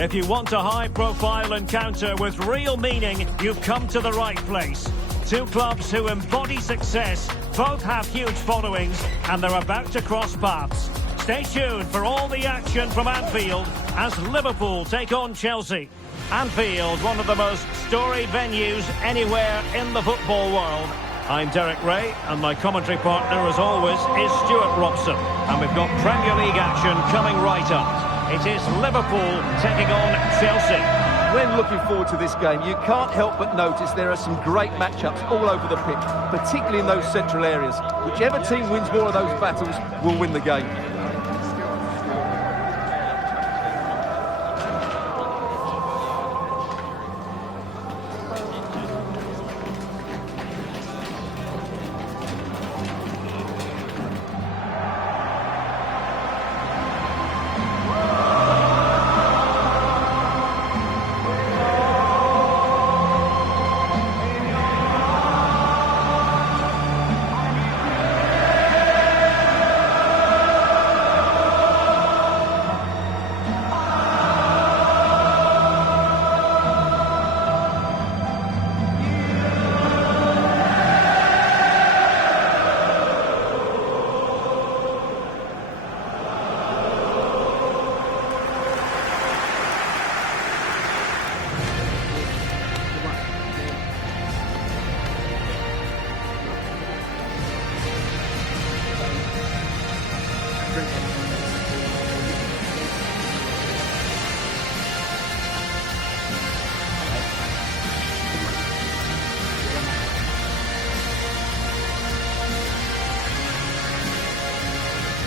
If you want a high-profile encounter with real meaning, you've come to the right place. Two clubs who embody success, both have huge followings, and they're about to cross paths. Stay tuned for all the action from Anfield as Liverpool take on Chelsea. Anfield, one of the most storied venues anywhere in the football world. I'm Derek Ray, and my commentary partner, as always, is Stuart Robson. And we've got Premier League action coming right up. It is Liverpool taking on Chelsea. When looking forward to this game, you can't help but notice there are some great matchups all over the pitch, particularly in those central areas. Whichever team wins more of those battles will win the game.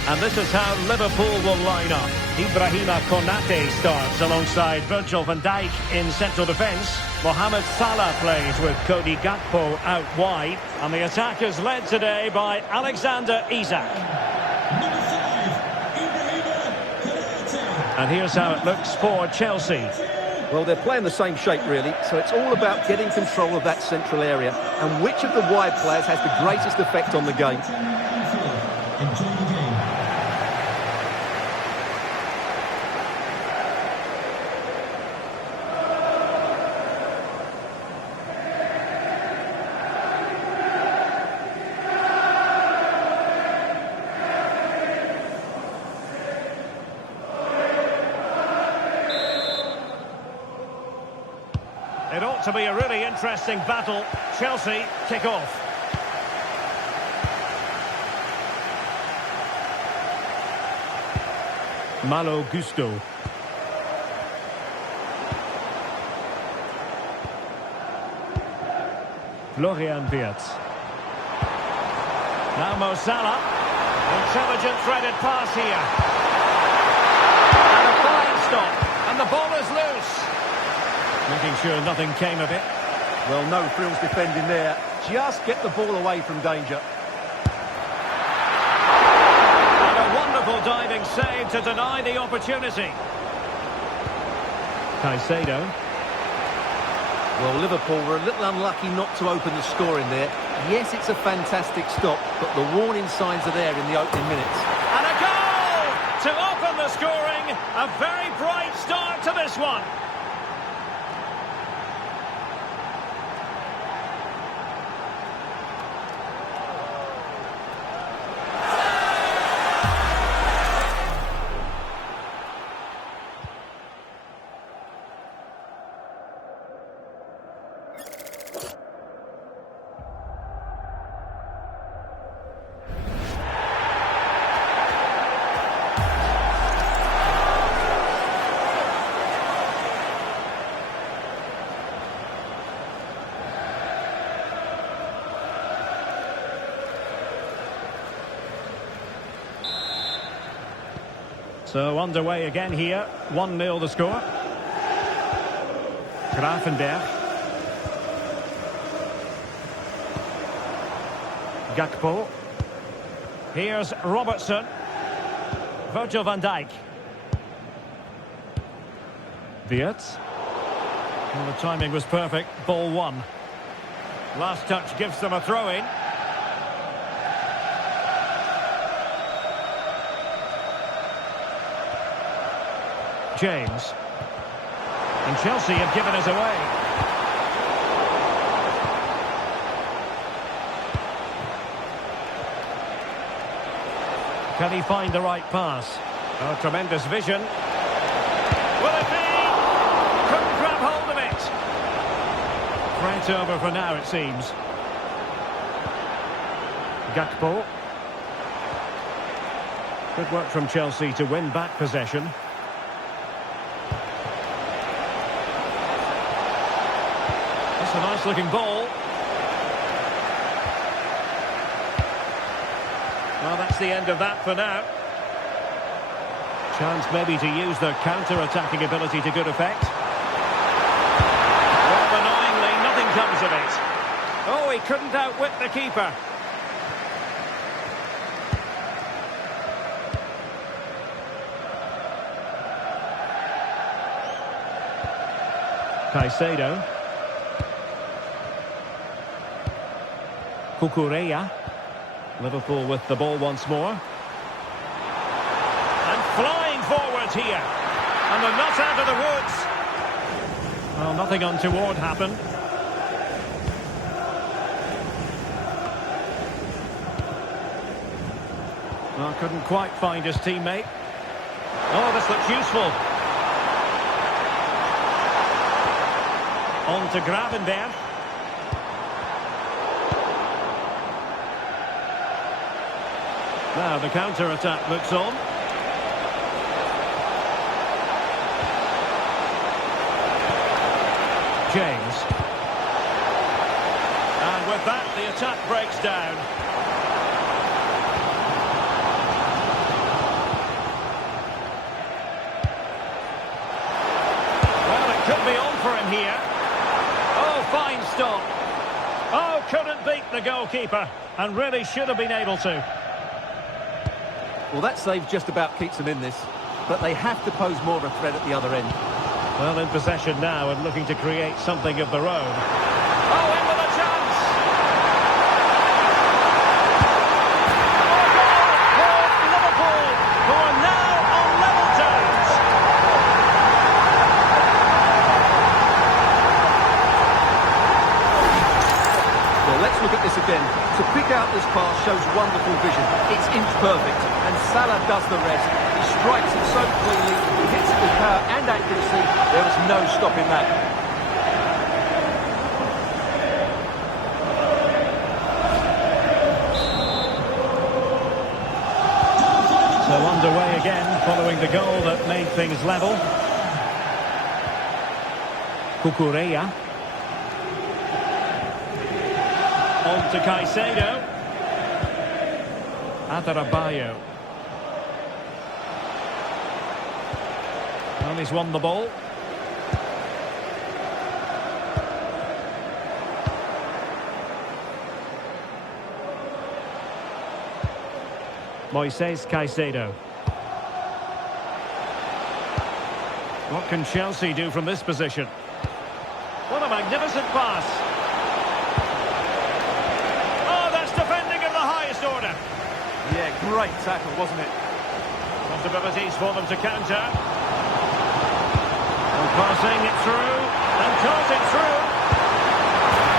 And this is how Liverpool will line up. Ibrahima Konate starts alongside Virgil van Dijk in central defence. Mohamed Salah plays with Cody Gakpo out wide. And the attack is led today by Alexander Isak. And here's how it looks for Chelsea. Well, they're playing the same shape, really, so it's all about getting control of that central area and which of the wide players has the greatest effect on the game. It ought to be a really interesting battle. Chelsea kick off. Malo Gusto. Florian Wirtz. Now Mo Salah. Intelligent threaded pass here. And a fine stop. And the ball is loose. Making sure nothing came of it. Well, no frills defending there. Just get the ball away from danger. And a wonderful diving save to deny the opportunity. Caicedo. Well, Liverpool were a little unlucky not to open the score in there. Yes, it's a fantastic stop, but the warning signs are there in the opening minutes. And a goal to open the scoring. A very bright start to this one. So underway again here. 1-0 the score. Gravenberg. Gakpo. Here's Robertson. Virgil van Dijk. Wirtz. Well, the timing was perfect. Ball one. Last touch gives them a throw-in. James. And Chelsea have given us away. Can he find the right pass? Oh, tremendous vision. Will it be? Couldn't grab hold of it. Threat over for now, it seems. Gakpo. Good work from Chelsea to win back possession. That's a nice-looking ball. Well, that's the end of that for now. Chance maybe to use their counter-attacking ability to good effect. Well, annoyingly, nothing comes of it. Oh, he couldn't outwit the keeper. Caicedo. Cucurella. Liverpool with the ball once more. And flying forward here. And they're not out of the woods. Well, nothing untoward happened. Well, couldn't quite find his teammate. Oh, this looks useful. On to Gravenberg. Now the counter-attack looks on. James. And with that, the attack breaks down. Well, it could be on for him here. Oh, fine stop. Oh, couldn't beat the goalkeeper, and really should have been able to. Well, that save just about keeps them in this, but they have to pose more of a threat at the other end. Well, in possession now and looking to create something of their own. Oh, in with a chance! Oh, Liverpool, who are now on level terms. Well, let's look at this again. To pick out this pass shows wonderful vision. It's inch perfect, and Salah does the rest. He strikes it so cleanly, he hits it with power and accuracy. There is no stopping that. So underway again, following the goal that made things level. Cucurella. On to Caicedo. Adarabioyo. Well, he's won the ball. Moises Caicedo. What can Chelsea do from this position? What a magnificent pass. Oh, that's defending of the highest order. Yeah, great tackle, wasn't it? Possibilities for them to counter. And passing it through. And calls it through.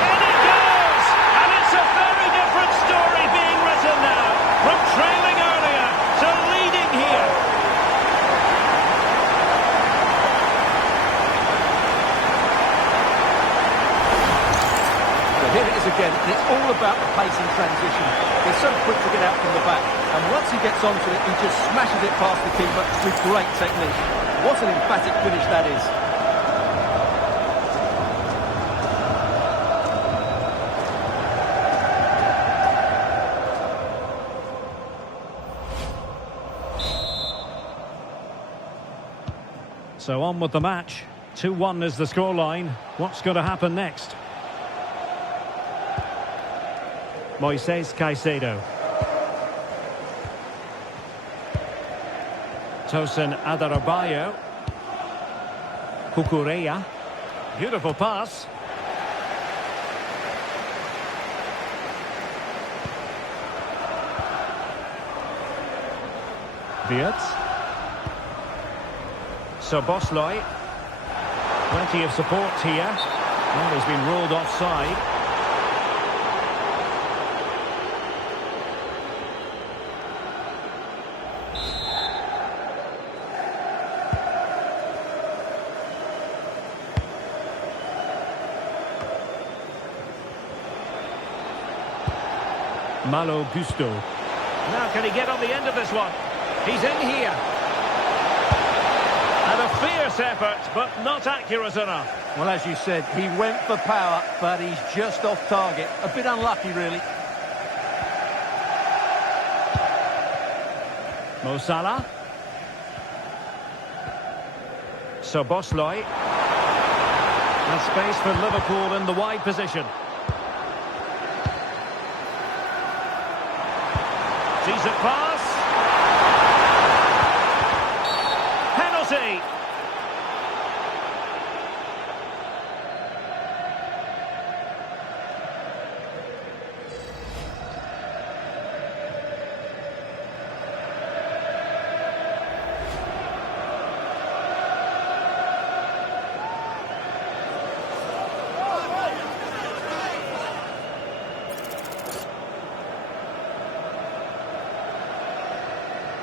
And it goes! And it's a very different story being written now. From trailing earlier to leading here. So here it is again, and it's all about the pace in transition. They're so quick to get out from the back, and once he gets onto it, he just smashes it past the keeper with great technique. What an emphatic finish that is. So on with the match. 2-1 is the scoreline. What's going to happen next? Moises Caicedo. Tosin Adarabioyo. Cucurella. Beautiful pass. Wirtz. Szoboszlai. Plenty of support here. Well, he's been ruled offside. Malo Gusto. Now can he get on the end of this one? He's in here. And a fierce effort, but not accurate enough. Well, as you said, he went for power, but he's just off target. A bit unlucky, really. Mo Salah. Szoboszlai. And space for Liverpool in the wide position. Decent pass. Penalty.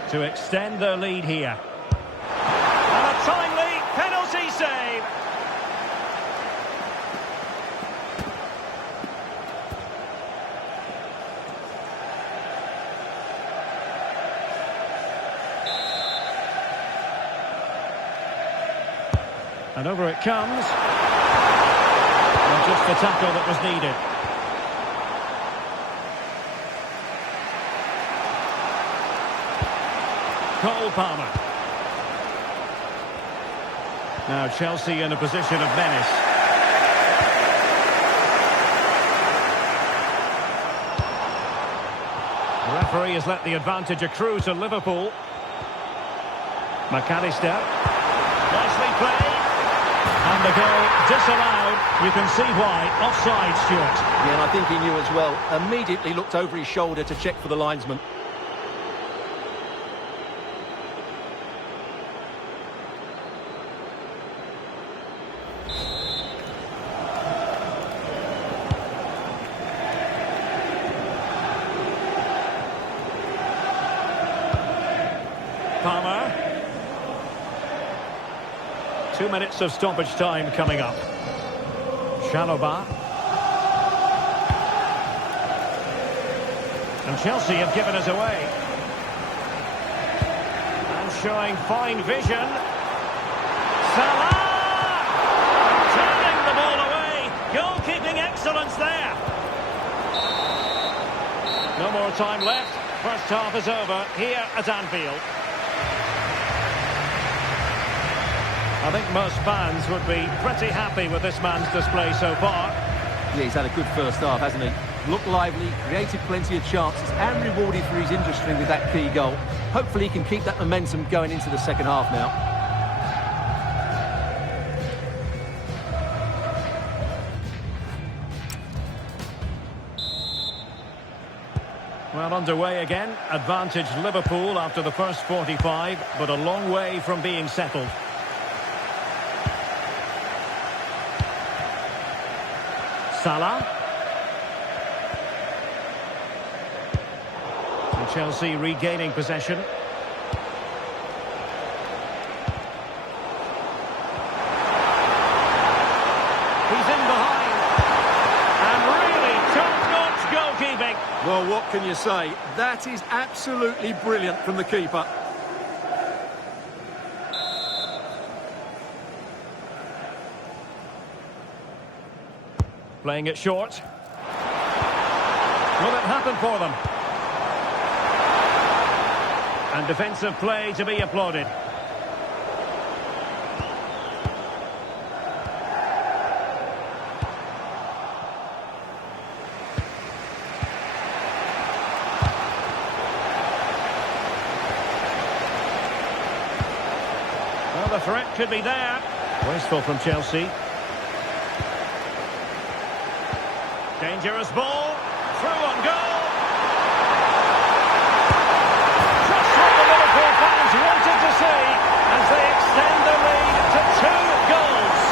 To extend their lead here. And a timely penalty save. And over it comes. And just the tackle that was needed. Cole Palmer. Now Chelsea in a position of menace. The referee has let the advantage accrue to Liverpool. McAllister. Nicely played. And the goal disallowed. You can see why. Offside, Stuart. Yeah, and I think he knew as well. Immediately looked over his shoulder to check for the linesman. Palmer. 2 minutes of stoppage time coming up. Chalobah. And Chelsea have given us away. And showing fine vision. Salah! Turning the ball away. Goalkeeping excellence there. No more time left. First half is over here at Anfield. I think most fans would be pretty happy with this man's display so far. Yeah, he's had a good first half, hasn't he? Looked lively, created plenty of chances and rewarded for his industry with that key goal. Hopefully he can keep that momentum going into the second half now. Well, underway again. Advantage Liverpool after the first 45, but a long way from being settled. Salah. And Chelsea regaining possession. He's in behind. And really top-notch goalkeeping. Well, what can you say? That is absolutely brilliant from the keeper. Playing it short. Will it happen for them? And defensive play to be applauded. Well, the threat could be there. Wasteful from Chelsea. Dangerous ball, through on goal. Just what the Liverpool fans wanted to see as they extend the lead to 2 goals.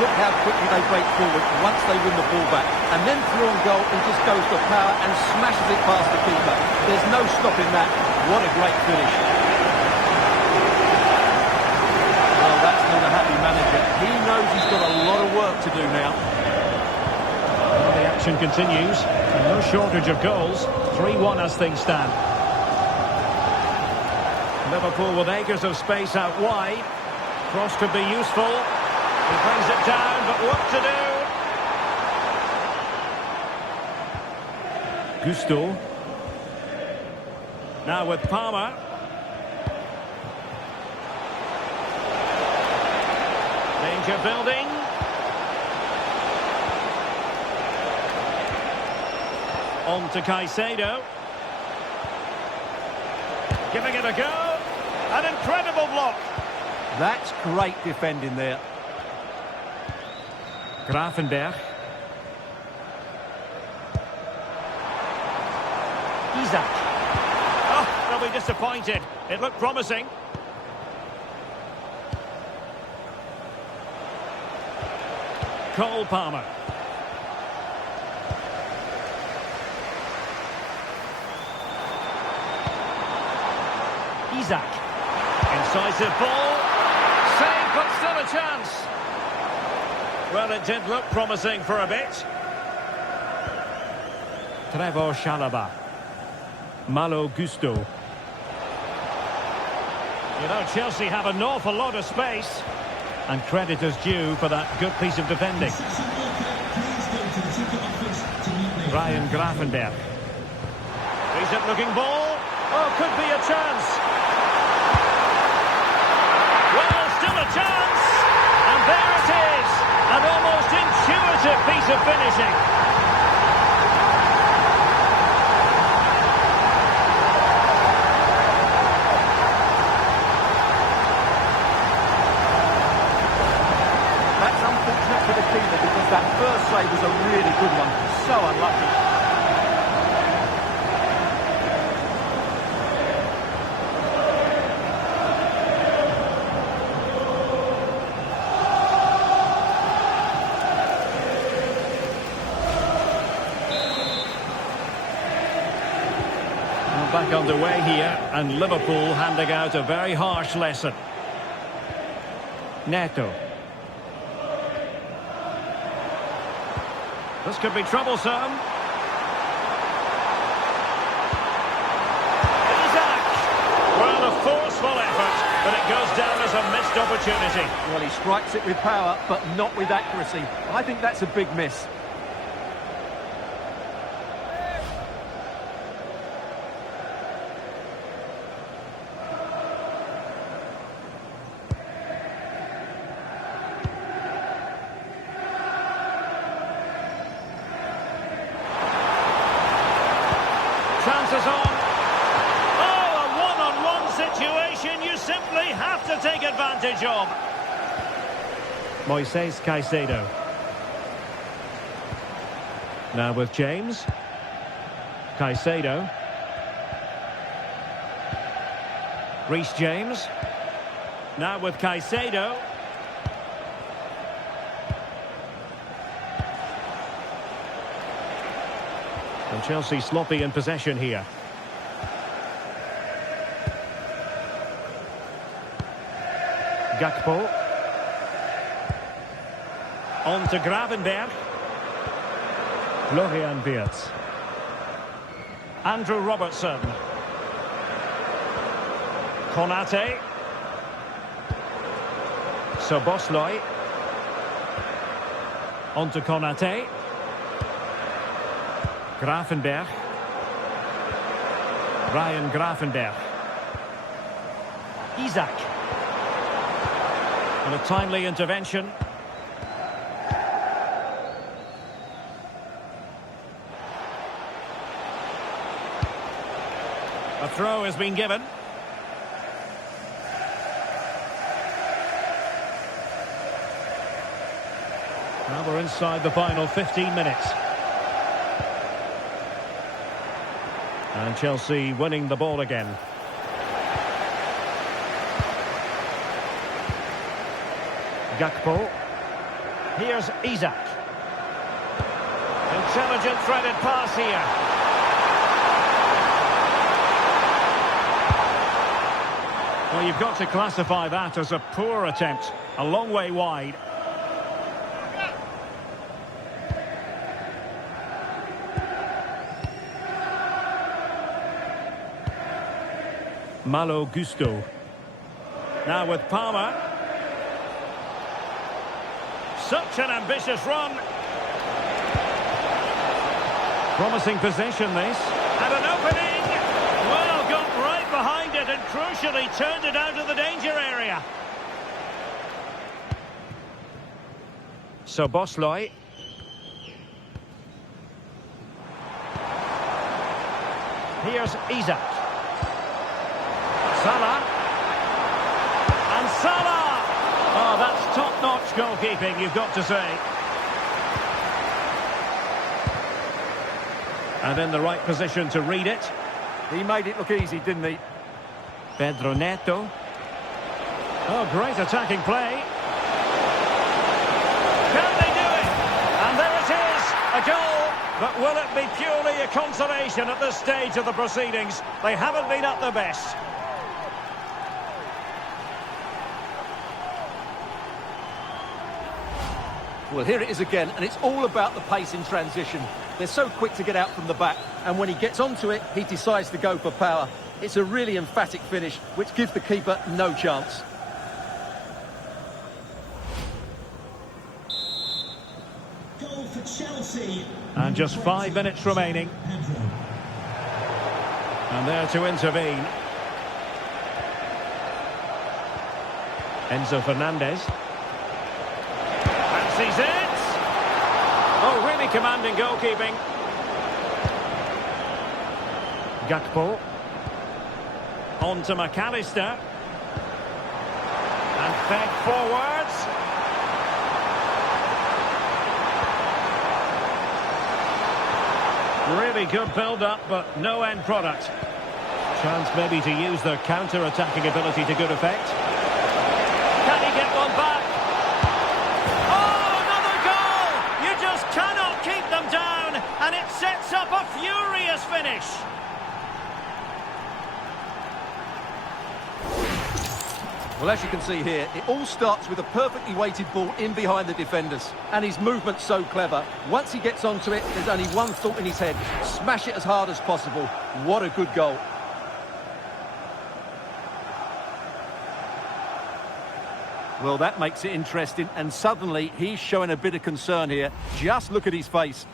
look how quickly they break forward once they win the ball back. And then through on goal, he just goes for power and smashes it past the keeper. There's no stopping that. What a great finish. Well, that's not a happy manager. He knows he's got a lot of work to do now. Well, the action continues. And no shortage of goals. 3-1 as things stand. Liverpool with acres of space out wide. Cross could be useful. He brings it down, but what to do? Gusto. Now with Palmer. Danger building. On to Caicedo. Giving it a go. An incredible block. That's great defending there. Gravenberch. Isak. Oh, they'll be disappointed. It looked promising. Cole Palmer. Isak. Incisive ball. Save, but still a chance. Well, it did look promising for a bit. Trevor Chalobah. Malo Gusto. You know, Chelsea have an awful lot of space. And credit is due for that good piece of defending. Ryan Gravenberch. Decent looking ball. Oh, could be a chance. Well, still a chance. And there it is. An almost intuitive piece of finishing. That's unfortunate for the keeper because that first save was a really good one. So unlucky. Back underway here, and Liverpool handing out a very harsh lesson. Neto. This could be troublesome. Isak! Well, a forceful effort, but it goes down as a missed opportunity. Well, he strikes it with power, but not with accuracy. I think that's a big miss. Chances on. Oh, a one-on-one situation you simply have to take advantage of. Moises Caicedo. Now with James. Caicedo. Reece James. Now with Caicedo. And Chelsea sloppy in possession here. Gakpo. On to Gravenberch. Florian Wirtz. Andrew Robertson. Konate. Soboslai. On to Konate. Gravenberch. Ryan Gravenberch. Isak. And a timely intervention. A throw has been given. Now we're inside the final 15 minutes. And Chelsea winning the ball again. Gakpo. Here's Isak. Intelligent threaded pass here. Well, you've got to classify that as a poor attempt. A long way wide. Malo Gusto. Now with Palmer. Such an ambitious run. Promising possession this. And an opening. Well, got right behind it and crucially turned it out of the danger area. So Bosloy. Here's Isak. Salah. And Salah! Oh, that's top-notch goalkeeping, you've got to say. And in the right position to read it. He made it look easy, didn't he? Pedro Neto. Oh, great attacking play. Can they do it? And there it is, a goal. But will it be purely a consolation at this stage of the proceedings? They haven't been at their best. Well, here it is again, and it's all about the pace in transition. They're so quick to get out from the back, and when he gets onto it, he decides to go for power. It's a really emphatic finish, which gives the keeper no chance. Goal for Chelsea. And just 5 minutes remaining. And there to intervene. Enzo Fernandez. Fancies it. Oh, really commanding goalkeeping. Gakpo. On to McAllister. And fed forwards. Really good build-up, but no end product. Chance maybe to use their counter-attacking ability to good effect. Can he get one back? Oh, another goal! You just cannot keep them down, and it sets up a furious finish. Well, as you can see here, it all starts with a perfectly weighted ball in behind the defenders. And his movement's so clever. Once he gets onto it, there's only one thought in his head. Smash it as hard as possible. What a good goal. Well, that makes it interesting. And suddenly, he's showing a bit of concern here. Just look at his face.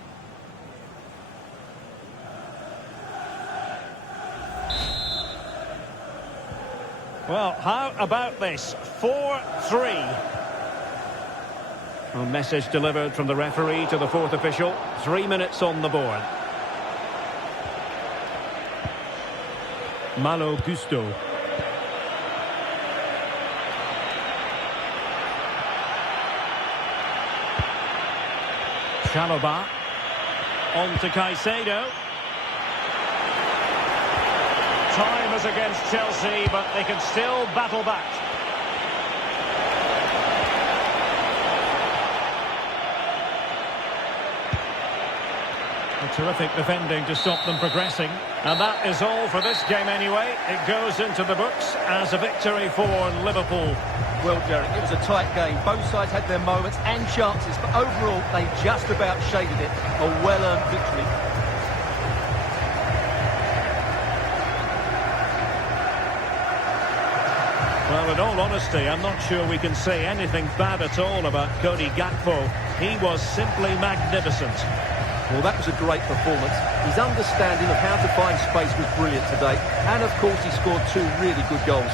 Well, how about this? 4-3. A message delivered from the referee to the fourth official. 3 minutes on the board. Malo Gusto. Chalobah. On to Caicedo. Time is against Chelsea, but they can still battle back. A terrific defending to stop them progressing. And that is all for this game anyway. It goes into the books as a victory for Liverpool. Well, Derek, it was a tight game. Both sides had their moments and chances, but overall, they just about shaded it. A well-earned victory. Well, in all honesty, I'm not sure we can say anything bad at all about Cody Gakpo. He was simply magnificent. Well, that was a great performance. His understanding of how to find space was brilliant today. And, of course, he scored 2 really good goals.